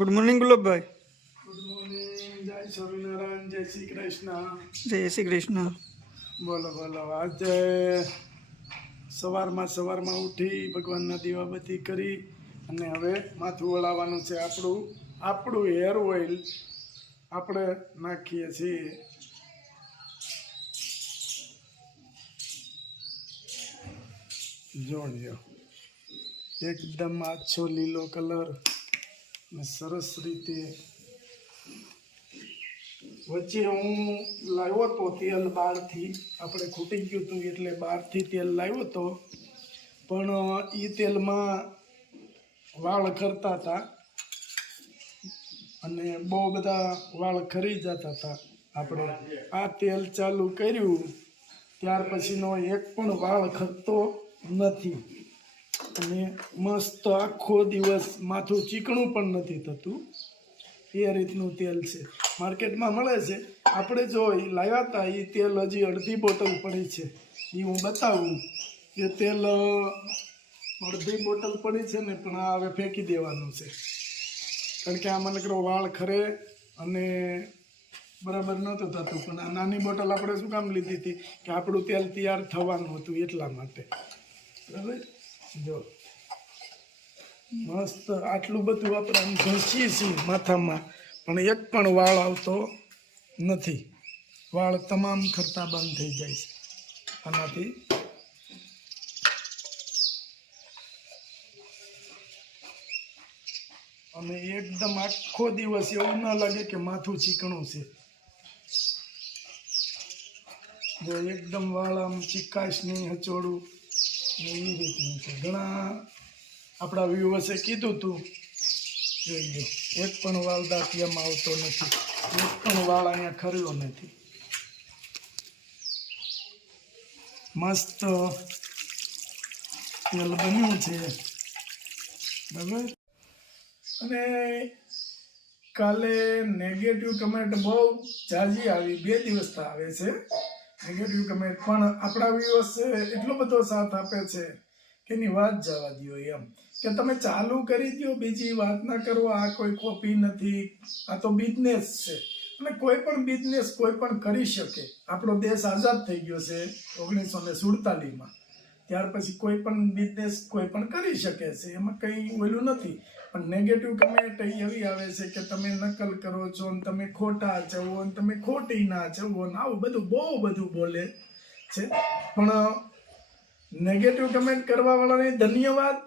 Good morning Gulabbhai. Good morning. જય સ્વામિનારાયણ. જય શ્રી કૃષ્ણ. જય શ્રી કૃષ્ણ. બોલો બોલો. આજે સવારમાં ઉઠી ભગવાનના દીવાબત્તી કરી અને હવે માથું વળાવવાનું છે. આપણું હેર ઓઇલ આપણે નાખીએ છીએ. જોજો એકદમ આછો લીલો કલર ને સરસ રીતે. વચ્ચે હું લાવ્યો તો તેલ બહારથી, આપણે ખૂટી ગયું હતું એટલે બહારથી તેલ લાવ્યો તો, પણ એ તેલમાં વાળ ખરતા હતા અને બહુ બધા વાળ ખરી જતા હતા. આપણે આ તેલ ચાલુ કર્યું ત્યાર પછીનો એક પણ વાળ ખરતો નથી અને મસ્ત આખો દિવસ માથું ચીકણું પણ નથી થતું. એ રીતનું તેલ છે, માર્કેટમાં મળે છે. આપણે જો એ લાવ્યા હતા એ તેલ હજી અડધી બોટલ પડી છે, એ હું બતાવું. એ તેલ અડધી બોટલ પડી છે ને, પણ આ હવે ફેંકી દેવાનું છે, કારણ કે આમાં નકરો વાળ ખરે અને બરાબર નહોતું થતું. પણ આ નાની બોટલ આપણે શું કામ લીધી હતી કે આપણું તેલ તૈયાર થવાનું હતું એટલા માટે. બરાબર. જો મસ્ત આટલું બધું આપણે આમ ઘસીએ છીએ માથામાં, પણ એક પણ વાળ આવતો નથી. વાળ તમામ ખરતા બંધ થઈ જાય છે આનાથી. અને એકદમ આખો દિવસ એવું ના લાગે કે માથું ચીકણું છે. જો એકદમ વાળ આમ ચીકાશ નહીં, હચોડું એવી રીતનું છે. ઘણા આપણા વ્યુઅર્સે કીધું હતું, જોઈ લો, એક પણ વાળ દાંતિયામાં આવતો નથી, એક પણ વાળ અહીંયા ખર્યો નથી. મસ્ત તેલ બન્યું છે. બરાબર. અને કાલે નેગેટિવ કમેન્ટ બહુ ઝાઝી આવી, 2 દિવસથી આવે છે નેગેટિવ કમેન્ટ, પણ આપણા વ્યુઅર્સ એટલો બધો સાથ આપે છે કે એની વાત જવા દો. એમ કે તમે ચાલુ કરી દો, બીજી વાત ના કરો. આ કોઈ કોપી નથી, આ તો બિઝનેસ છે અને કોઈ પણ બિઝનેસ કોઈ પણ કરી શકે. આપણો દેશ આઝાદ થઈ ગયો છે 1947માં. ત્યાર પછી કોઈ પણ બિઝનેસ કોઈ પણ કરી શકે છે, એમાં કંઈ ઓલું નથી. પણ નેગેટિવ કમેન્ટ એવી આવે છે કે તમે નકલ કરો છો ને તમે ખોટા છો ને તમે ખોટી ના છો ને આવું બધું બહુ બધું બોલે છે. પણ નેગેટિવ કમેન્ટ કરવા વાળાને ધન્યવાદ,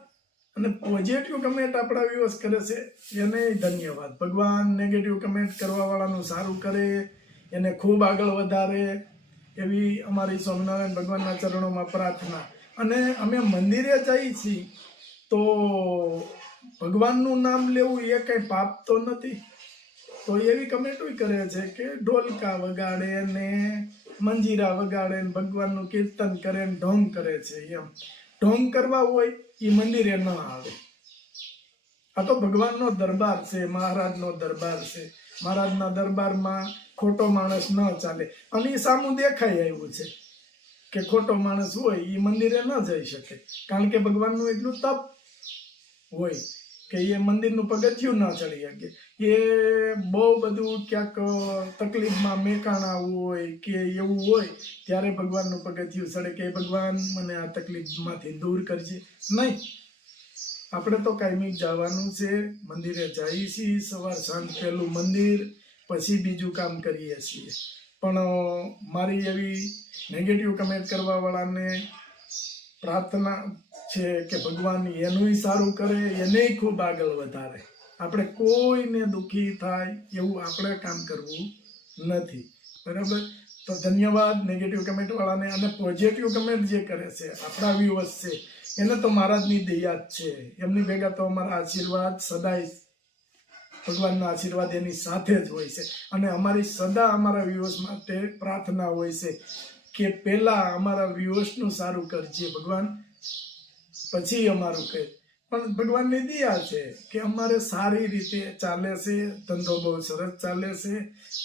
અને પોઝિટિવ કમેન્ટ આપણા વ્યુઅર્સ કરે છે એને ધન્યવાદ. ભગવાન નેગેટિવ કમેન્ટ કરવા વાળાનું સારું કરે, એને ખૂબ આગળ વધારે, એવી અમારી સ્વામિનારાયણ ભગવાનના ચરણોમાં પ્રાર્થના. અને અમે મંદિરે જઈએ છીએ તો ભગવાનનું નામ લેવું એ કંઈ પાપ તો નથી. તો એવી કમેન્ટો કરે છે કે ઢોલકા વગાડે ને મંજીરા વગાડે ને ભગવાનનું કીર્તન કરે ને ઢોંગ કરે છે. એમ ઢોંગ કરવા હોય એ મંદિરે ન આવે. આ તો ભગવાનનો દરબાર છે, મહારાજનો દરબાર છે. મહારાજના દરબારમાં ખોટો માણસ ન ચાલે. અને એ સામું દેખાઈ આવ્યું છે કે ખોટો માણસ હોય એ મંદિરે ન જઈ શકે, કારણ કે ભગવાનનું એટલું તપ હોય કે એ મંદિરનું પગથિયું ના ચડી શકે. એ બહુ બધું ક્યાંક તકલીફમાં મેકાણા હોય કે એવું હોય ત્યારે ભગવાનનું પગથિયું ચડે કે ભગવાન મને આ તકલીફમાંથી દૂર કરજે. નહીં, આપણે તો કાયમી જવાનું છે. મંદિરે જઈએ છીએ, સવાર સાંજ પહેલું મંદિર, પછી બીજું કામ કરીએ છીએ. પણ મારી એવી નેગેટિવ કમેન્ટ કરવા વાળાને પ્રાર્થના છે કે ભગવાન એનું સારું કરે, એને ખૂબ આગળ વધારે. આપણે કોઈને દુઃખી થાય એવું આપણે કામ કરવું નથી. બરાબર. તો ધન્યવાદ નેગેટિવ કમેન્ટ વાળાને. અને પોઝિટિવ કમેન્ટ જે કરે છે આપણા વ્યુઅર્સ છે એને તો મહારાજની દયા જ છે. એમની ભેગા તો અમારા આશીર્વાદ સદાય, ભગવાનના આશીર્વાદ એની સાથે જ હોય છે. અને અમારી સદા અમારા વ્યુઅર્સ માટે પ્રાર્થના હોય છે કે પહેલા અમારા વ્યુઅર્સનું સારું કરજે ભગવાન, પછી અમારું કહે. પણ ભગવાનની દયા છે કે અમારે સારી રીતે ચાલે છે, ધંધો બહુ સરસ ચાલે છે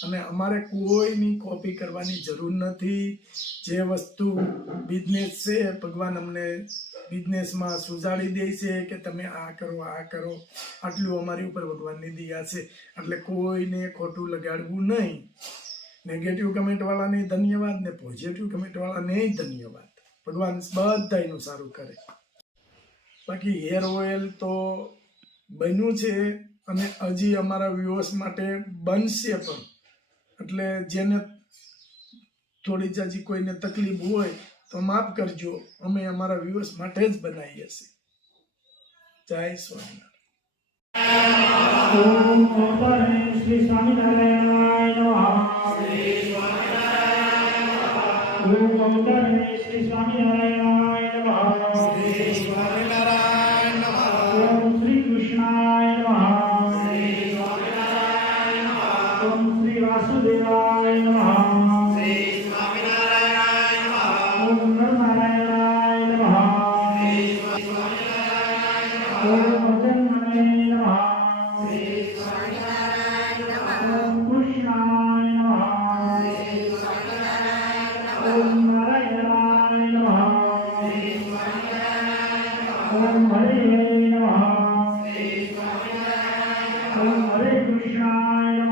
અને અમારે કોઈની કોપી કરવાની જરૂર નથી. જે વસ્તુ બિઝનેસ છે ભગવાન અમને બિઝનેસમાં સુજાડી દે છે કે તમે આ કરો આ કરો, આટલું અમારી ઉપર ભગવાનની દયા છે. એટલે કોઈને ખોટું લગાડવું નહીં. નેગેટિવ કમેન્ટ વાળાને ધન્યવાદ ને પોઝિટિવ કમેન્ટ વાળાને ધન્યવાદ. ભગવાન બધાયનું સારું કરે. બાકી હેર ઓઇલ તો બન્યું છે અને હજી અમારા વ્યુઅર્સ માટે બનશે પણ. એટલે જેને થોડી જાજી કોઈને તકલીફ હોય તો માફ કરજો, અમે અમારા વ્યુઅર્સ માટે જ બનાવીએ છીએ. જય સ્વામિનારાયણ. ઓમ શ્રી સ્વામિનારાયણ શ્રી સ્વામિનારાયણ ઓમ શ્રી કૃષ્ણાય ઓમ શ્રી વાસુદેવાય ઓમ નરનારાયણાય ઓમ અજન્મને ઓમ કૃષ્ણાય ઓમ નારાયણાય ઓમ હરે ઓમ હરે કૃષ્ણાય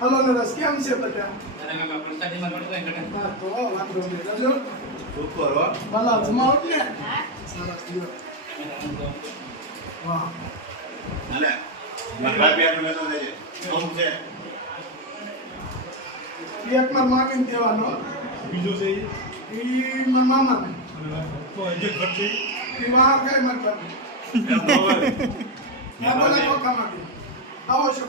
હલો નરસ, કેમ છે બધા? હા, તો વાંધો નહીં. રજો? ભલા જમાવટ ને? સરસ લ્યો. વાહ. એક માર મામીને દેવાનો. બીજો છે ઈ માર મામાને. તો જે ખર્ચે ઈ વાહ કાંઈ માર બાપ. આ બધા કોકામાં દે. આવો છો